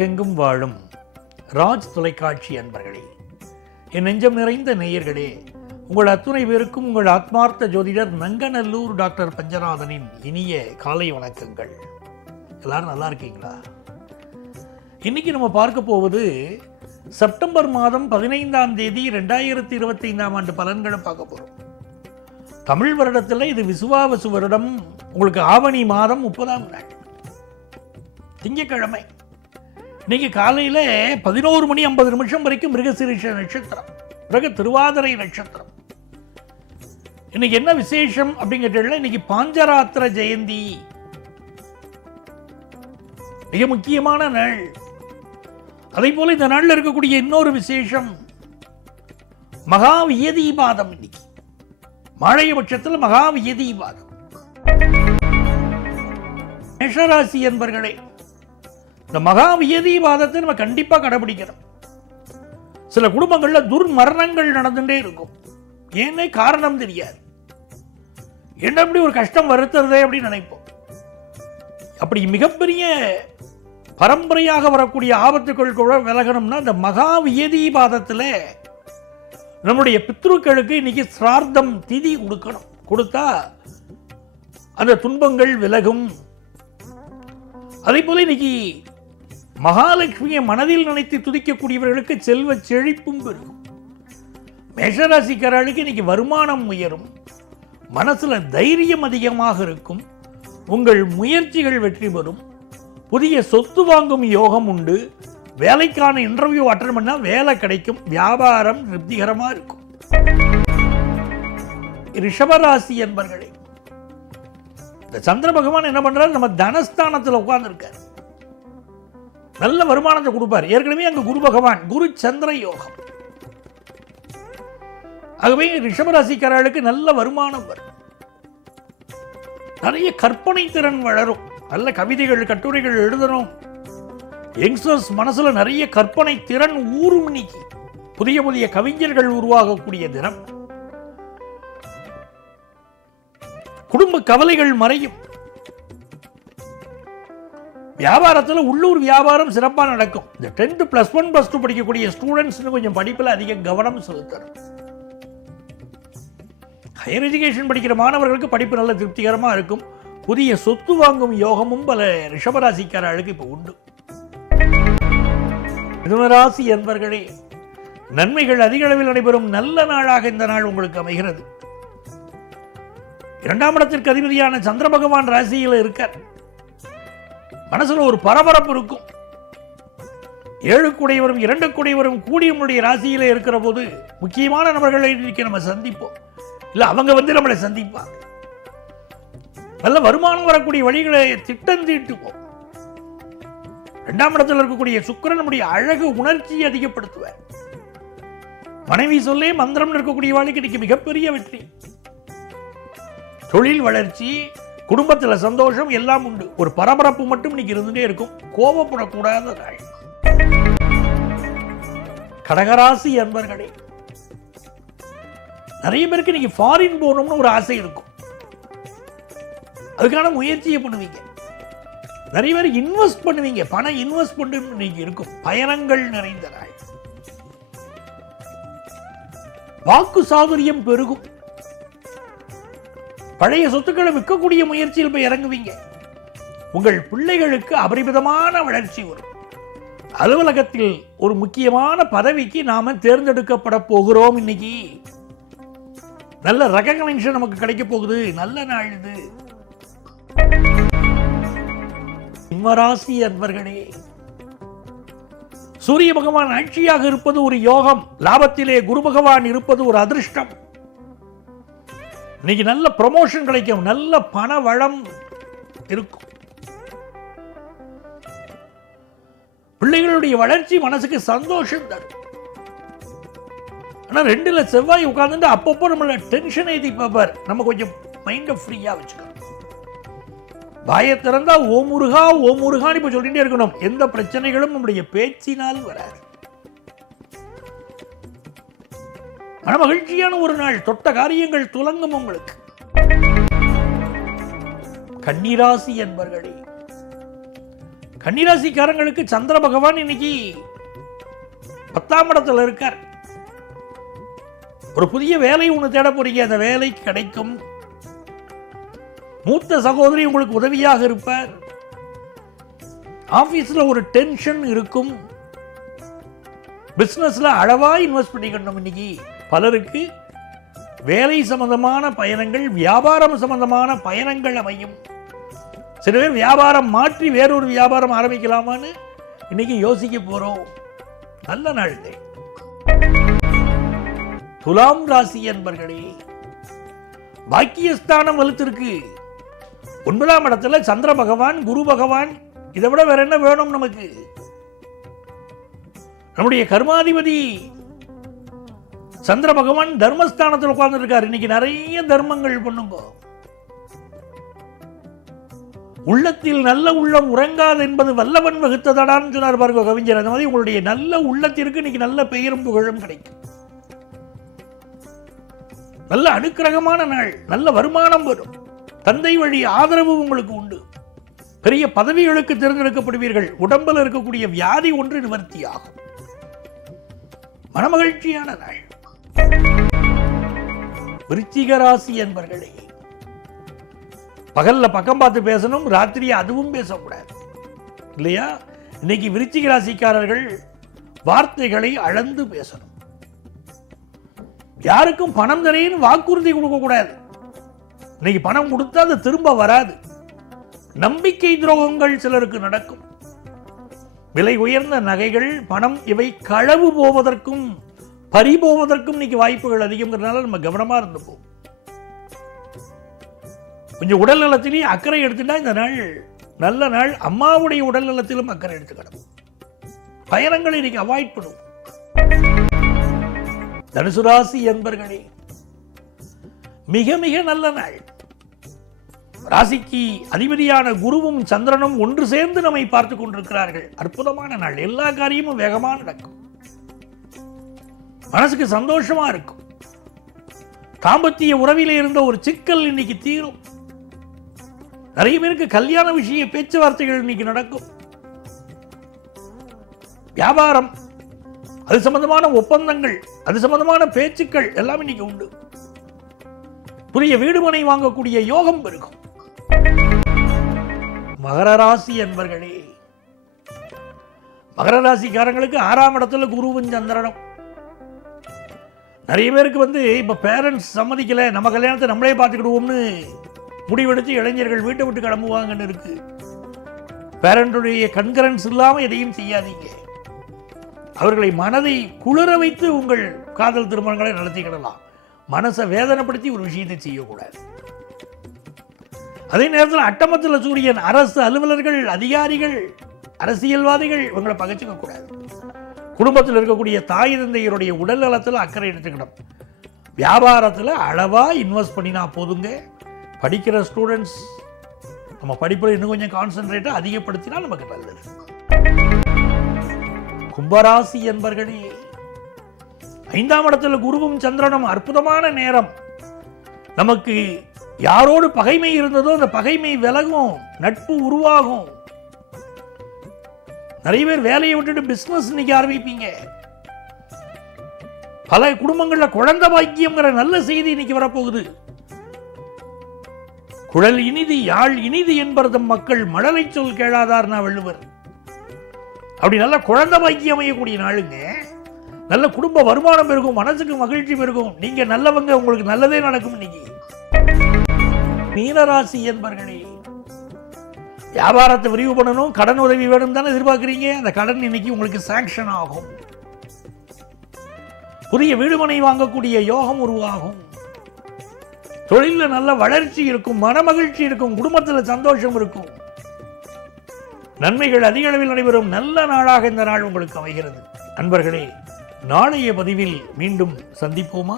உலகெங்கும் வாழும் ராஜ் தொலைக்காட்சி அன்பர்களே, என் நெஞ்சம் நிறைந்த நேயர்களே, உங்கள் அத்துணை பேருக்கும் உங்கள் ஆத்மார்த்த ஜோதிடர் நங்கநல்லூர் டாக்டர் பஞ்சநாதனின் இனிய காலை வணக்கங்கள். எல்லாரும் நல்லா இருக்கீங்களா? இன்னைக்கு நம்ம பார்க்க போவது செப்டம்பர் மாதம் 15ஆம் தேதி 2025ஆம் ஆண்டு பலன்களை பார்க்க போகிறோம். தமிழ் வருடத்தில் இது விசுவாவசு வருடம். உங்களுக்கு ஆவணி மாதம் 30ஆம் நாள் திங்கட்கிழமை. இன்னைக்கு காலையில் 11:50 வரைக்கும் மிருகசீரிஷ நட்சத்திரம், பிறகு திருவாதிரை நட்சத்திரம். இன்னைக்கு என்ன விசேஷம் அப்படிங்கிறதுல, இன்னைக்கு பாஞ்சராத்திர ஜெயந்தி, மிக முக்கியமான நாள். அதே போல இந்த நாளில் இருக்கக்கூடிய இன்னொரு விசேஷம் மகா வியதீபாதம். இன்னைக்கு மாழையபட்சத்தில் மகா வியதீபாதம். மேஷராசி என்பர்களே, இந்த மகா வியதீபாதத்தை நம்ம கண்டிப்பாக கடைபிடிக்கிறோம். சில குடும்பங்களில் துர்மரணங்கள் நடந்துட்டே இருக்கும். ஏன்னே காரணம் தெரியாது. என்ன அப்படி ஒரு கஷ்டம் வருத்துறதே அப்படின்னு நினைப்போம். அப்படி மிகப்பெரிய பரம்பரையாக வரக்கூடிய ஆபத்துக்கள் கூட விலகணும்னா இந்த மகா வியதீபாதத்தில் நம்முடைய பித்ருக்களுக்கு இன்னைக்கு சிரார்த்தம் திதி கொடுக்கணும். கொடுத்தா அந்த துன்பங்கள் விலகும். அதே போல இன்னைக்கு மகாலட்சுமியை மனதில் நினைத்து துதிக்கக்கூடியவர்களுக்கு செல்வ செழிப்பும் பெருகும். மேஷராசிக்காரர்களுக்கு இன்னைக்கு வருமானம் உயரும். மனசுல தைரியம் அதிகமாக இருக்கும். உங்கள் முயற்சிகள் வெற்றி பெறும். புதிய சொத்து வாங்கும் யோகம் உண்டு. வேலைக்கான இன்டர்வியூ அட்டெண்ட் பண்ணா வேலை கிடைக்கும். வியாபாரம் திருப்திகரமா இருக்கும். ரிஷபராசி என்பர்களே, இந்த சந்திர பகவான் என்ன பண்றாரு, நம்ம தனஸ்தானத்தில் உட்கார்ந்து இருக்காரு. நல்ல வருமானத்தை கொடுப்பார். ஏற்கனவே அங்கு குரு பகவான், குரு சந்திர யோகம். ஆகவே ரிஷபராசிக்காரர்களுக்கு நல்ல வருமானம் வரும். நிறைய கற்பனை திறன் வளரும். நல்ல கவிதைகள், கட்டுரைகள் எழுதணும். யங்ஸ்டர்ஸ் மனசுல நிறைய கற்பனை திறன் ஊறும். இன்னைக்கு புதிய புதிய கவிஞர்கள் உருவாகக்கூடிய தினம். குடும்ப கவலைகள் மறையும். வியாபாரத்தில் உள்ளூர் வியாபாரம் சிறப்பாக நடக்கும். இந்த 10th +1 +2 படிக்கக்கூடிய ஸ்டூடெண்ட்ஸ் கொஞ்சம் படிப்பில் அதிக கவனம் செலுத்தணும். ஹையர் எஜுகேஷன் படிக்கிற மாணவர்களுக்கு படிப்பு நல்ல திருப்திகரமாக இருக்கும். புதிய சொத்து வாங்கும் யோகமும் பல ரிஷபராசிக்காரர்களுக்கு இப்போ உண்டு. மிதுனராசி என்பர்களே, நன்மைகள் அதிக அளவில் நடைபெறும் நல்ல நாளாக இந்த நாள் உங்களுக்கு அமைகிறது. 2ஆம் இடத்திற்கு அதிபதியான சந்திர பகவான் ராசியில் இருக்கார். மனசுல ஒரு பரபரப்பு இருக்கும். 7 கூடையவரும் 2 கூடையவரும் கூடி நம்முடைய ராசியில இருக்கிற போது முக்கியமான நபர்களை நம்ம சந்திப்போம். இல்ல அவங்க நம்மளை சந்திப்பாங்க. நல்ல வருமானம் வரக்கூடிய வழிகளை திட்டம் தீட்டுவோம். 2ஆம் இடத்தில் இருக்கக்கூடிய சுக்கிரன் நம்முடைய அழகு உணர்ச்சியை அதிகப்படுத்துவார். மனைவி சொல்லே மந்திரம் இருக்கக்கூடிய வாழ்க்கை இன்னைக்கு மிகப்பெரிய வெற்றி. தொழில் வளர்ச்சி, குடும்பத்தில் சந்தோஷம் எல்லாம் உண்டு. ஒரு பரபரப்பு மட்டும் இன்னைக்கு இருந்துட்டே இருக்கும். கோபப்படக்கூடாத நாள். கடகராசி அன்பர்களே, நிறைய பேருக்கு இன்னைக்கு ஃபாரின் போகணும்னு ஒரு ஆசை இருக்கும். அதுக்கான முயற்சியை பண்ணுவீங்க. நிறைய பேர் இன்வெஸ்ட் பண்ணுவீங்க. பண இன்வெஸ்ட்மெண்ட் இன்னைக்கு இருக்கும். பயணங்கள் நிறைந்த நாள். வாக்கு சாதுரியம் பெருகும். பழைய சொத்துக்களை விற்கக்கூடிய முயற்சியில் போய் இறங்குவீங்க. உங்கள் பிள்ளைகளுக்கு அபரிமிதமான வளர்ச்சி வரும். அலுவலகத்தில் ஒரு முக்கியமான பதவிக்கு நாம தேர்ந்தெடுக்கப்பட போகிறோம். இன்னைக்கு நல்ல ரெகக்னிஷன் நமக்கு கிடைக்க போகுது. நல்ல நாள் இது. சிம்மராசி அன்பர்களே, சூரிய பகவான் ஆட்சியாக இருப்பது ஒரு யோகம். லாபத்திலே குரு பகவான் இருப்பது ஒரு அதிர்ஷ்டம். இன்னைக்கு நல்ல ப்ரமோஷன் கிடைக்கும். நல்ல பண வளம் இருக்கும். பிள்ளைகளுடைய வளர்ச்சி மனசுக்கு சந்தோஷம் தரும். ஆனா 2ல செவ்வாய் உட்கார்ந்து அப்பப்போ நம்மள டென்ஷன் ஏத்தி பார்ப்பார். நம்ம கொஞ்சம் மைண்ட ஃப்ரீயா வச்சுக்கணும். வாயை திறந்தா ஓம் முருகா ஓம் முருகான்னு இப்ப சொல்லிட்டே இருக்கணும். எந்த பிரச்சனைகளும் நம்முடைய பேச்சினால் வராது. மன மகிழ்ச்சியான ஒரு நாள். தொட்ட காரியங்கள் துலங்கும் உங்களுக்கு. கன்னிராசி என்பர்களே, கன்னிராசிக்காரங்களுக்கு சந்திர பகவான் இன்னைக்கு 10ஆம் இடத்துல இருக்கார். ஒரு புதிய வேலை ஒன்று தேட போறீங்க, அந்த வேலை கிடைக்கும். மூத்த சகோதரி உங்களுக்கு உதவியாக இருப்பார். ஆபீஸ்ல ஒரு டென்ஷன் இருக்கும். பிசினஸ்ல அளவா இன்வெஸ்ட் பண்ணிக்கணும். இன்னைக்கு பலருக்கு வேலை சம்பந்தமான பயணங்கள், வியாபாரம் சம்பந்தமான பயணங்கள் அமையும். சில பேர் வியாபாரம் மாற்றி வேறொரு வியாபாரம் ஆரம்பிக்கலாமான்னு இன்னைக்கு யோசிக்க போறோம். நல்ல நாள். துலாம் ராசி என்பர்களே, பாக்கியஸ்தானம் வலுத்திருக்கு. 9ஆம் இடத்துல சந்திர பகவான், குரு பகவான். இதை விட வேற என்ன வேணும் நமக்கு? நம்முடைய கர்மாதிபதி சந்திர பகவான் தர்மஸ்தானத்தில் உட்கார்ந்து இருக்கார். இன்னைக்கு நிறைய தர்மங்கள் பண்ணுங்க. உள்ளத்தில் நல்ல உள்ளம் உறங்காது என்பது வல்லவன் வகுத்ததாடான்னு சொன்னார் பாருங்க கவிஞர். அந்த மாதிரி உங்களுடைய நல்ல உள்ளத்திற்கு இன்னைக்கு நல்ல பெயரும் புகழும் கிடைக்கும். நல்ல அனுக்கிரகமான நாள். நல்ல வருமானம் வரும். தந்தை வழி ஆதரவு உங்களுக்கு உண்டு. பெரிய பதவிகளுக்கு தேர்ந்தெடுக்கப்படுவீர்கள். உடம்பில் இருக்கக்கூடிய வியாதி ஒன்று நிவர்த்தியாகும். மனமகிழ்ச்சியான நாள். விருச்சிக ராசி என்பர்களே, பகல்ல பக்கம் பார்த்து பேசணும், ராத்திரி அதுவும் பேசக்கூடாது இல்லையா? இன்னைக்கு விருச்சிக ராசிக்காரர்கள் வார்த்தைகளை அளந்து பேசணும். யாருக்கும் பணம் தரேன்னு வாக்குறுதி கொடுக்க கூடாது. இன்னைக்கு பணம் கொடுத்தா அது திரும்ப வராது. நம்பிக்கை துரோகங்கள் சிலருக்கு நடக்கும். விலை உயர்ந்த நகைகள், பணம் இவை களவு போவதற்கும் பறி போவதற்கும் இன்னைக்கு வாய்ப்புகள் அதிகம்ங்கிறதுனால நம்ம கவனமா இருந்துப்போம். கொஞ்சம் உடல் நலத்திலேயே அக்கறை எடுத்துட்டா இந்த நாள் நல்ல நாள். அம்மாவுடைய உடல் நலத்திலும் அக்கறை எடுத்துக்கணும். பயணங்களை இன்னைக்கு அவாய்ட் பண்ணும். தனுசு ராசி என்பர்களே, மிக மிக நல்ல நாள். ராசிக்கு அதிபதியான குருவும் சந்திரனும் ஒன்று சேர்ந்து நம்மை பார்த்துக் கொண்டிருக்கிறார்கள். அற்புதமான நாள். எல்லா காரியமும் வேகமா நடக்கும். மனசுக்கு சந்தோஷமா இருக்கும். தாம்பத்திய உறவிலே இருந்த ஒரு சிக்கல் இன்னைக்கு தீரும். நிறைய பேருக்கு கல்யாண விஷய பேச்சுவார்த்தைகள் இன்னைக்கு நடக்கும். வியாபாரம், அது சம்பந்தமான ஒப்பந்தங்கள், அது சம்பந்தமான பேச்சுக்கள் எல்லாம் இன்னைக்கு உண்டு. புதிய வீடுமனை வாங்கக்கூடிய யோகம் பெருகும். மகர ராசி என்பர்களே, மகர ராசிக்காரங்களுக்கு 6ஆம் இடத்துல குருவும் சந்திரனும். நிறைய பேருக்கு இப்ப பேரண்ட்ஸ் சம்மதிக்கல, நம்ம கல்யாணத்தை நம்மளே பார்த்துக்கிடுவோம்னு முடிவெடுத்து இளைஞர்கள் வீட்டை விட்டு கிளம்புவாங்கன்னு இருக்கு. பேரண்டுடைய கன்கரன்ஸ் இல்லாம எதையும் செய்யாதீங்க. அவர்களை மனதை குளிர வைத்து உங்கள் காதல் திருமணங்களை நடத்திக்கிடலாம். மனசை வேதனைப்படுத்தி ஒரு விஷயத்தை செய்யக்கூடாது. அதே நேரத்தில் அட்டமத்தில் சூரியன், அரசு அலுவலர்கள், அதிகாரிகள், அரசியல்வாதிகள் இவங்களை பகைச்சிக்க கூடாது. குடும்பத்தில் இருக்கக்கூடிய தாய் தந்தையருடைய உடல் நலத்தில் அக்கறை எடுத்துக்கணும். வியாபாரத்தில் அளவா இன்வெஸ்ட் பண்ணினா போதுங்க. படிக்கிற ஸ்டூடெண்ட்ஸ் நம்ம படிப்பில் இன்னும் கொஞ்சம் கான்சென்ட்ரேட்டை அதிகப்படுத்தினா நமக்கு நல்லது. கும்பராசி என்பர்களே, 5ஆம் இடத்துல குருவும் சந்திரனும். அற்புதமான நேரம். நமக்கு யாரோடு பகைமை இருந்ததோ அந்த பகைமை விலகும், நட்பு உருவாகும். நிறைய பேர் வேலையை விட்டுட்டு பிசினஸ் இன்னைக்கு ஆரம்பிப்பீங்க. பல குடும்பங்கள்ல குழந்தை பாக்கியம்ங்கிற நல்ல செய்தி இன்னைக்கு வரப்போகுது. குழல் இனிது யாழ் இனிது என்பதும் மக்கள் மழலை சொல் கேளாதார்னா வள்ளுவர். அப்படி நல்ல குழந்தை பாக்கியம் அமையக்கூடிய நாளுங்க. நல்ல குடும்ப வருமானம் பெருகும், மனசுக்கு மகிழ்ச்சி பெருகும். நீங்க நல்லவங்க, உங்களுக்கு நல்லதே நடக்கும். இன்னைக்கு மீனராசி என்பர்களே, வியாபாரத்தை விரிவு பண்ணணும், கடன் உதவி வேணும் தானே எதிர்பார்க்கிறீங்க. அந்த கடன் இன்னைக்கு உங்களுக்கு சாங்ஷன் ஆகும். புதிய வீடுமனை வாங்கக்கூடிய யோகம் உருவாகும். தொழிலில் நல்ல வளர்ச்சி இருக்கும், மனமகிழ்ச்சி இருக்கும், குடும்பத்தில் சந்தோஷம் இருக்கும். நன்மைகள் அதிக அளவில் நடைபெறும் நல்ல நாளாக இந்த நாள் உங்களுக்கு அமைகிறது. நண்பர்களே, நாளைய பதிவில் மீண்டும் சந்திப்போமா?